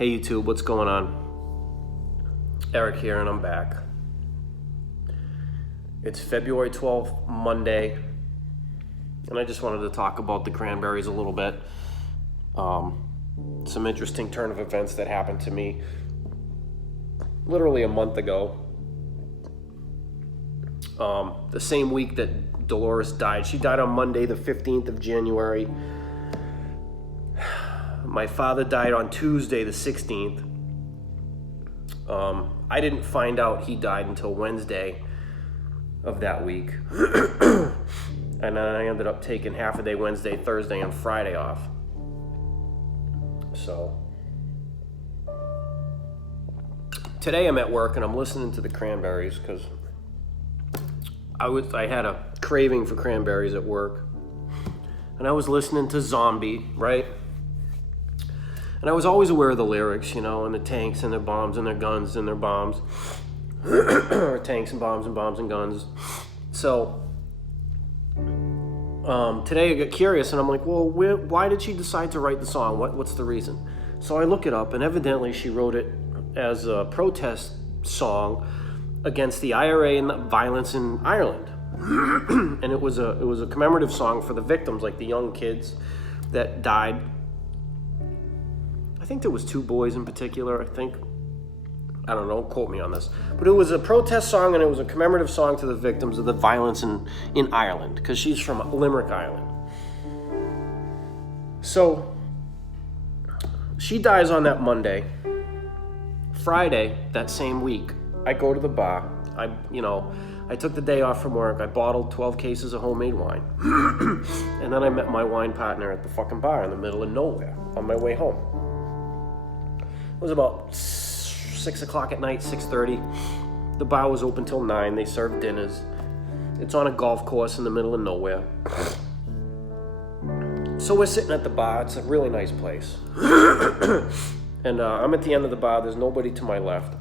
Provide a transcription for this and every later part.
Hey YouTube, what's going on? Eric here, and I'm back. It's February 12th, Monday, and I just wanted to talk about the Cranberries a little bit. Some interesting turn of events that happened to me literally a month ago. The same week that Dolores died. She died on Monday, the 15th of January. My father died on Tuesday, the 16th. I didn't find out he died until Wednesday of that week. And then I ended up taking half a day Wednesday, Thursday, and Friday off. So today I'm at work and I'm listening to the Cranberries because I had a craving for cranberries at work. And I was listening to Zombie, right? And I was always aware of the lyrics, you know, and the tanks and their bombs and their guns and their bombs. Or tanks and bombs and bombs and guns. So today I got curious and I'm like, well, why did she decide to write the song? What's the reason? So I look it up, and evidently she wrote it as a protest song against the IRA and the violence in Ireland. And it was a commemorative song for the victims, like the young kids that died. I think there was 2 boys in particular, I don't know, quote me on this. But it was a protest song, and it was a commemorative song to the victims of the violence in Ireland, because she's from Limerick, Ireland. So she dies on that Monday. Friday, that same week, I go to the bar. I took the day off from work. I bottled 12 cases of homemade wine. And then I met my wine partner at the fucking bar in the middle of nowhere on my way home. It was about 6 o'clock at night, 6:30. The bar was open till 9. They served dinners. It's on a golf course in the middle of nowhere. So we're sitting at the bar. It's a really nice place. And I'm at the end of the bar. There's nobody to my left.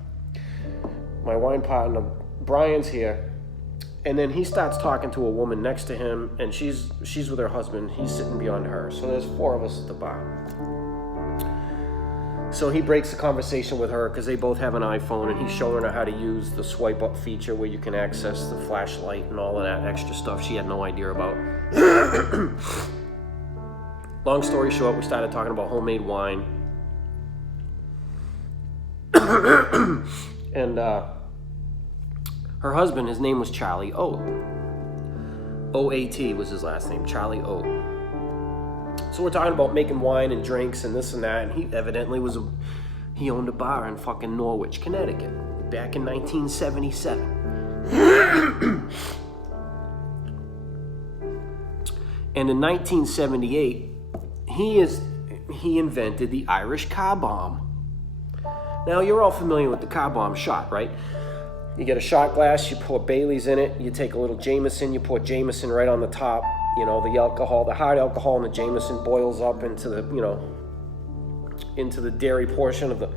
My wine partner, Brian's here. And then he starts talking to a woman next to him, and she's with her husband. He's sitting beyond her. So there's 4 of us at the bar. So he breaks the conversation with her because they both have an iPhone, and he's showing her how to use the swipe up feature where you can access the flashlight and all of that extra stuff she had no idea about. Long story short, we started talking about homemade wine. And her husband, his name was Charlie Oat. O-A-T was his last name, Charlie Oat. So we're talking about making wine and drinks and this and that, and he evidently he owned a bar in fucking Norwich, Connecticut, back in 1977. And in 1978, he invented the Irish car bomb. Now, you're all familiar with the car bomb shot, right? You get a shot glass, you pour Bailey's in it, you take a little Jameson, you pour Jameson right on the top. You know, the alcohol, the hard alcohol in the Jameson boils up into the, into the dairy portion of the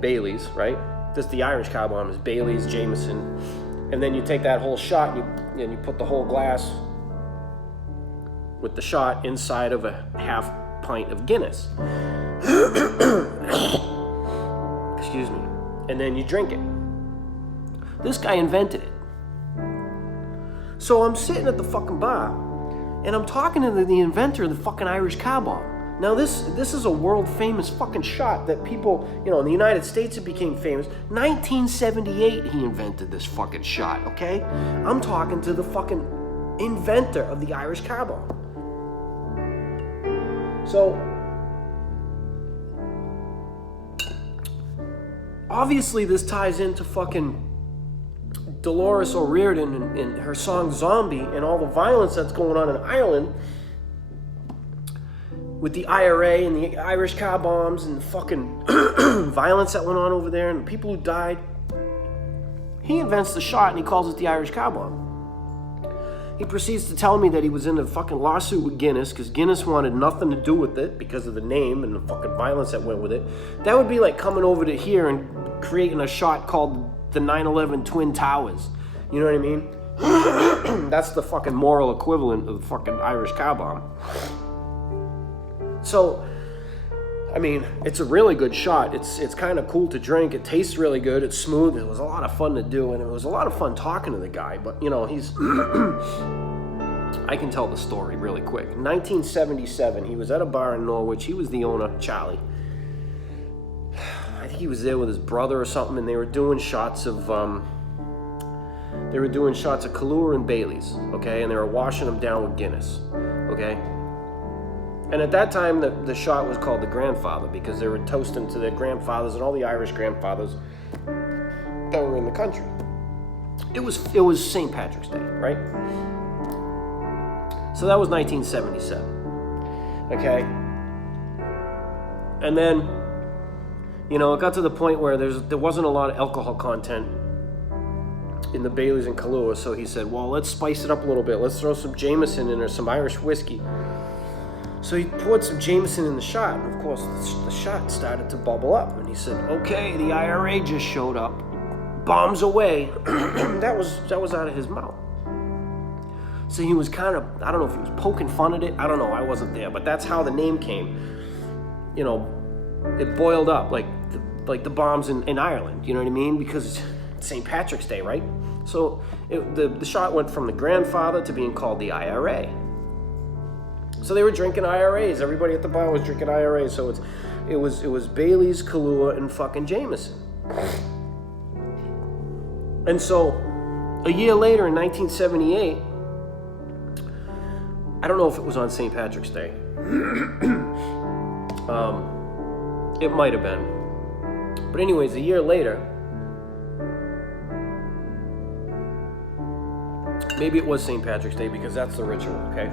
Bailey's, right? This the Irish car bomb is Bailey's, Jameson, and then you take that whole shot and you put the whole glass with the shot inside of a half pint of Guinness. Excuse me. And then you drink it. This guy invented it. So I'm sitting at the fucking bar, and I'm talking to the inventor of the fucking Irish car bomb. Now this is a world famous fucking shot that people, in the United States it became famous. 1978 he invented this fucking shot, okay? I'm talking to the fucking inventor of the Irish car bomb. So obviously this ties into fucking Dolores O'Riordan and her song Zombie and all the violence that's going on in Ireland with the IRA and the Irish car bombs and the fucking violence that went on over there and the people who died. He invents the shot and he calls it the Irish car bomb. He proceeds to tell me that he was in a fucking lawsuit with Guinness because Guinness wanted nothing to do with it because of the name and the fucking violence that went with it. That would be like coming over to here and creating a shot called the 9/11 Twin Towers. You know what I mean? That's the fucking moral equivalent of the fucking Irish car bomb. So I mean, it's a really good shot. It's kind of cool to drink. It tastes really good. It's smooth. It was a lot of fun to do, and it was a lot of fun talking to the guy. But, you know, he's... I can tell the story really quick. In 1977, he was at a bar in Norwich. He was the owner, Charlie. I think he was there with his brother or something, and they were doing shots of... Kahlua and Bailey's, okay? And they were washing them down with Guinness, okay? And at that time, the shot was called the grandfather because they were toasting to their grandfathers and all the Irish grandfathers that were in the country. It was St. Patrick's Day, right? So that was 1977, okay? And then, you know, it got to the point where there wasn't a lot of alcohol content in the Baileys and Kahlua, so he said, well, let's spice it up a little bit. Let's throw some Jameson in or some Irish whiskey. So he poured some Jameson in the shot, and of course the shot started to bubble up. And he said, okay, the IRA just showed up. Bombs away. that was out of his mouth. So he was kind of, I don't know if he was poking fun at it. I don't know, I wasn't there. But that's how the name came. You know, it boiled up like the bombs in Ireland. You know what I mean? Because it's St. Patrick's Day, right? So the shot went from the grandfather to being called the IRA. So they were drinking IRAs. Everybody at the bar was drinking IRAs. So it was Bailey's, Kahlua, and fucking Jameson. And so a year later in 1978, I don't know if it was on St. Patrick's Day. It might have been. But anyways, a year later, maybe it was St. Patrick's Day because that's the ritual, okay?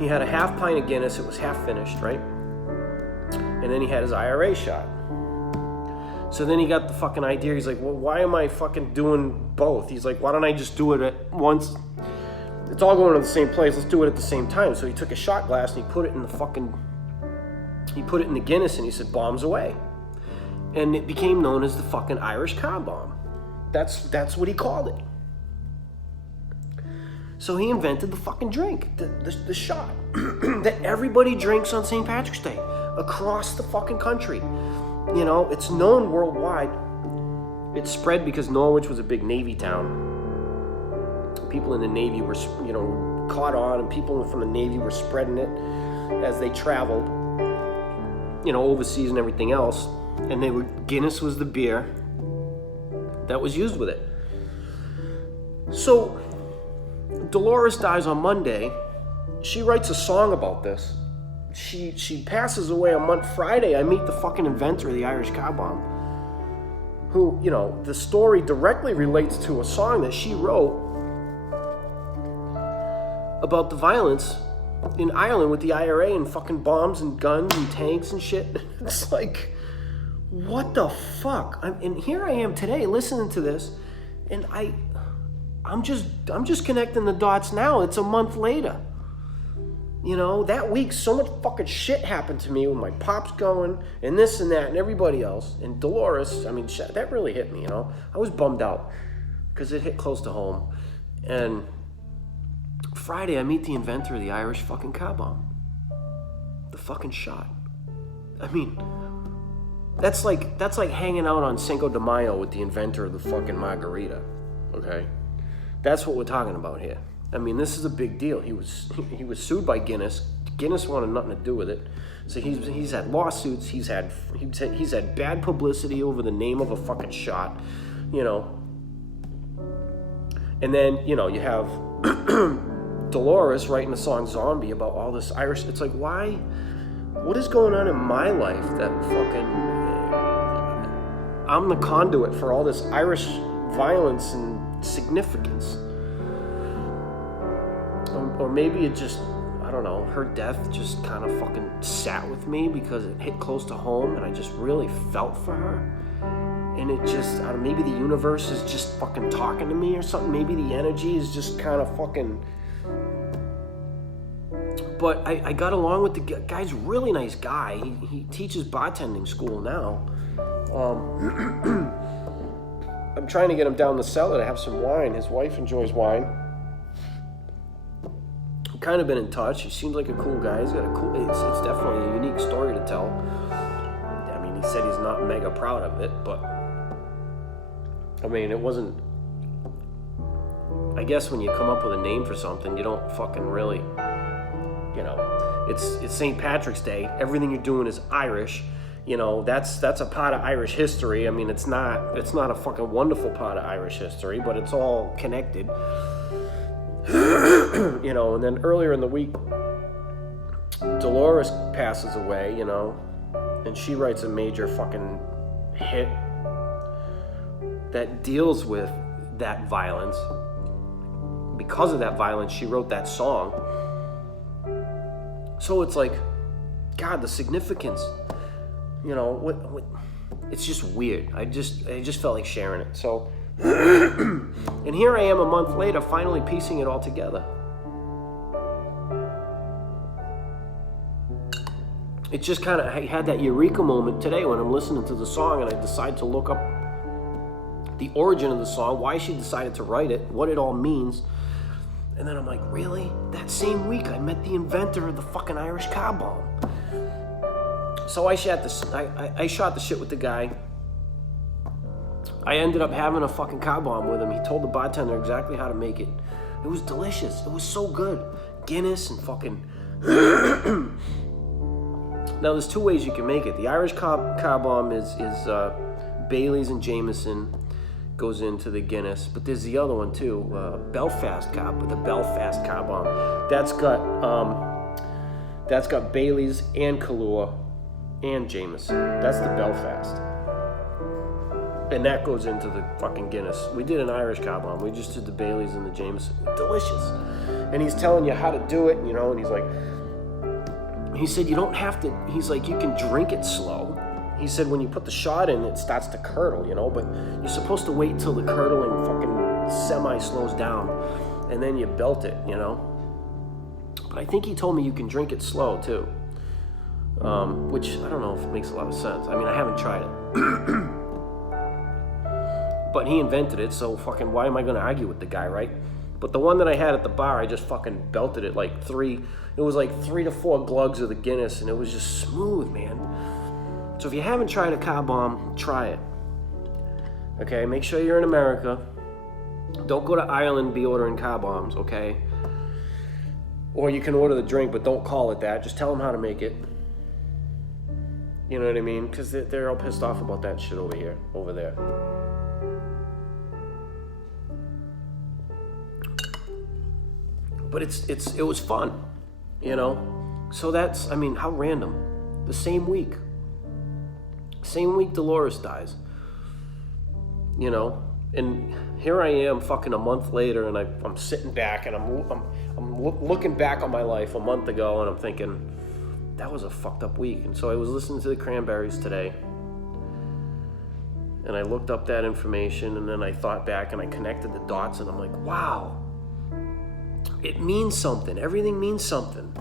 He had a half pint of Guinness. It was half finished, right? And then he had his IRA shot. So then he got the fucking idea. He's like, well, why am I fucking doing both? He's like, why don't I just do it at once? It's all going to the same place. Let's do it at the same time. So he took a shot glass and he put it in the Guinness and he said, bombs away. And it became known as the fucking Irish car bomb. That's what he called it. So he invented the fucking drink, the shot that everybody drinks on St. Patrick's Day across the fucking country. You know, it's known worldwide. It spread because Norwich was a big Navy town. People in the Navy were, you know, caught on, and people from the Navy were spreading it as they traveled, you know, overseas and everything else. And Guinness was the beer that was used with it. So Dolores dies on Monday. She writes a song about this. She passes away on Friday. I meet the fucking inventor of the Irish car bomb, who, you know, the story directly relates to a song that she wrote about the violence in Ireland with the IRA and fucking bombs and guns and tanks and shit. It's like, what the fuck? And here I am today listening to this, and I'm just connecting the dots now. It's a month later. You know, that week so much fucking shit happened to me with my pops going and this and that and everybody else. And Dolores, I mean, that really hit me, you know. I was bummed out because it hit close to home. And Friday, I meet the inventor of the Irish fucking car bomb. The fucking shot. I mean, that's like hanging out on Cinco de Mayo with the inventor of the fucking margarita, okay? That's what we're talking about here. I mean, this is a big deal. He was sued by Guinness. Guinness wanted nothing to do with it. So he's had lawsuits. He's had bad publicity over the name of a fucking shot, you know. And then, you know, you have Dolores writing the song "Zombie" about all this Irish. It's like, why? What is going on in my life that fucking I'm the conduit for all this Irish violence and significance? Or maybe it just, I don't know, her death just kind of fucking sat with me because it hit close to home and I just really felt for her. And it just, maybe the universe is just fucking talking to me or something. Maybe the energy is just kind of fucking... But I got along with the guy's a really nice guy. He teaches bartending school now. I'm trying to get him down the cellar to have some wine. His wife enjoys wine. kind of been in touch. He seems like a cool guy. He's got a cool. It's definitely a unique story to tell. I mean, he said he's not mega proud of it, but I mean, it wasn't. I guess when you come up with a name for something, you don't fucking really, you know. It's St. Patrick's Day. Everything you're doing is Irish. You know, that's a part of Irish history. I mean, it's not a fucking wonderful part of Irish history, but it's all connected. You know, and then earlier in the week, Dolores passes away, you know, and she writes a major fucking hit that deals with that violence. Because of that violence, she wrote that song. So it's like, God, the significance, you know, what it's just weird. I just felt like sharing it. So, and here I am a month later, finally piecing it all together. It just kind of, I had that eureka moment today when I'm listening to the song and I decide to look up the origin of the song, why she decided to write it, what it all means. And then I'm like, really? That same week I met the inventor of the fucking Irish car bomb. So I shot the shit with the guy. I ended up having a fucking car bomb with him. He told the bartender exactly how to make it. It was delicious. It was so good. Guinness and fucking... Now there's two ways you can make it. The Irish car bomb is Bailey's and Jameson goes into the Guinness, but there's the other one too, Belfast car bomb. That's got Bailey's and Kahlua and Jameson. That's the Belfast, and that goes into the fucking Guinness. We did an Irish car bomb. We just did the Bailey's and the Jameson. Delicious. And he's telling you how to do it, you know. And he's like, he said you don't have to. He's like, you can drink it slow. He said when you put the shot in, it starts to curdle, you know, but you're supposed to wait until the curdling fucking semi slows down, and then you belt it, you know. But I think he told me you can drink it slow too, which I don't know if it makes a lot of sense. I mean, I haven't tried it. But he invented it, so fucking why am I going to argue with the guy, right? But the one that I had at the bar, I just fucking belted it like it was like 3 to 4 glugs of the Guinness, and it was just smooth, man. So if you haven't tried a car bomb, try it. Okay, make sure you're in America. Don't go to Ireland and be ordering car bombs, okay? Or you can order the drink, but don't call it that. Just tell them how to make it. You know what I mean? Because they're all pissed off about that shit over there. But it was fun, you know? So that's, I mean, how random. The same week Dolores dies, you know, and here I am fucking a month later, and I'm sitting back and I'm looking back on my life a month ago, and I'm thinking that was a fucked up week. And so I was listening to the Cranberries today, and I looked up that information, and then I thought back and I connected the dots, and I'm like, wow, it means something. Everything means something,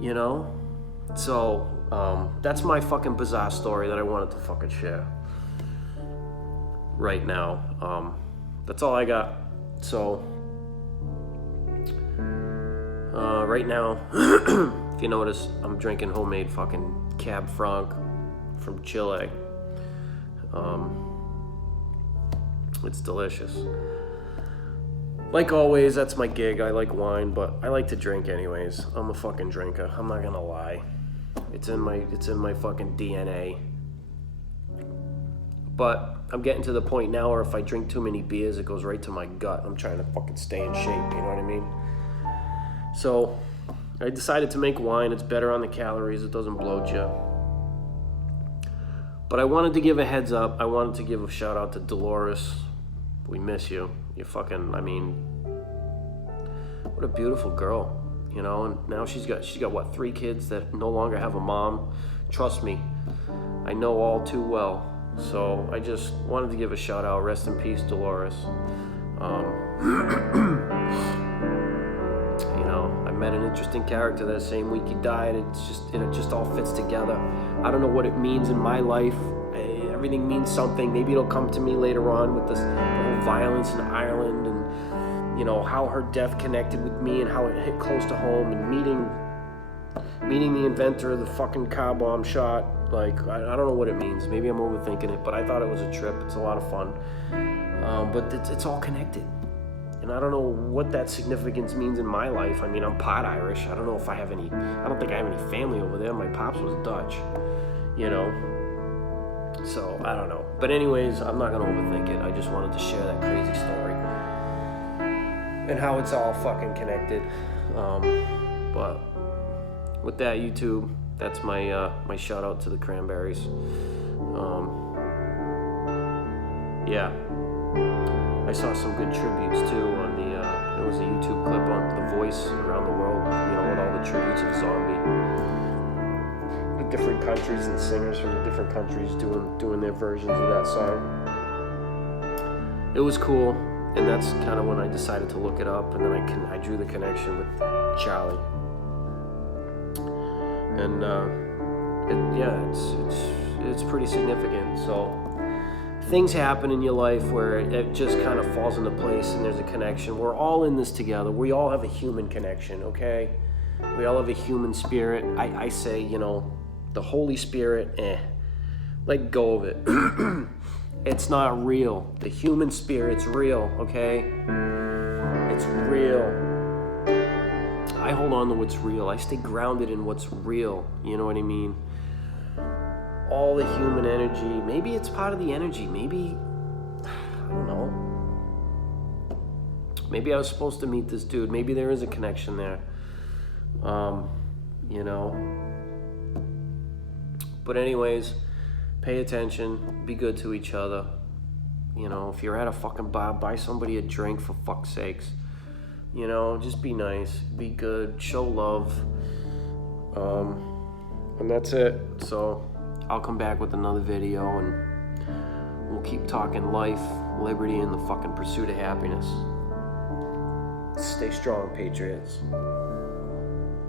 you know. So that's my fucking bizarre story that I wanted to fucking share right now. That's all I got. So right now, if you notice, I'm drinking homemade fucking Cab Franc from Chile. It's delicious. Like always, that's my gig. I like wine, but I like to drink anyways. I'm a fucking drinker. I'm not gonna lie. It's in my fucking DNA. But I'm getting to the point now where if I drink too many beers, it goes right to my gut. I'm trying to fucking stay in shape, you know what I mean? So I decided to make wine. It's better on the calories. It doesn't bloat you. But I wanted to give a heads up. I wanted to give a shout out to Dolores. We miss you. You fucking, I mean, what a beautiful girl. You know, and now she's got what, 3 kids that no longer have a mom. Trust me, I know all too well. So I just wanted to give a shout out. Rest in peace, Dolores. You know, I met an interesting character that same week he died. It just all fits together. I don't know what it means in my life. Everything means something. Maybe it'll come to me later on with the whole violence in Ireland, and you know, how her death connected with me and how it hit close to home, and meeting the inventor of the fucking car bomb shot. Like, I don't know what it means. Maybe I'm overthinking it, but I thought it was a trip. It's a lot of fun. But it's all connected. And I don't know what that significance means in my life. I mean, I'm part Irish. I don't know if I have any, I don't think I have any family over there. My pops was Dutch, you know. So, I don't know. But anyways, I'm not going to overthink it. I just wanted to share that crazy story. And how it's all fucking connected. But with that, YouTube, that's my my shout out to the Cranberries. Yeah. I saw some good tributes too on there was a YouTube clip on The Voice around the world, you know, with all the tributes of Zombie. The different countries and singers from the different countries doing their versions of that song. It was cool, and that's kind of when I decided to look it up, and then I drew the connection with Charlie. And it's pretty significant. So things happen in your life where it just kind of falls into place, and there's a connection. We're all in this together. We all have a human connection, okay? We all have a human spirit. I say, you know, the Holy Spirit, let go of it. It's not real. The human spirit's real, okay? It's real. I hold on to what's real. I stay grounded in what's real. You know what I mean? All the human energy. Maybe it's part of the energy. Maybe, I don't know. Maybe I was supposed to meet this dude. Maybe there is a connection there. You know. But anyways, pay attention. Be good to each other. You know, if you're at a fucking bar, buy somebody a drink, for fuck's sakes. You know, just be nice, be good, show love, and that's it. So I'll come back with another video, and we'll keep talking life, liberty, and the fucking pursuit of happiness. Stay strong, Patriots.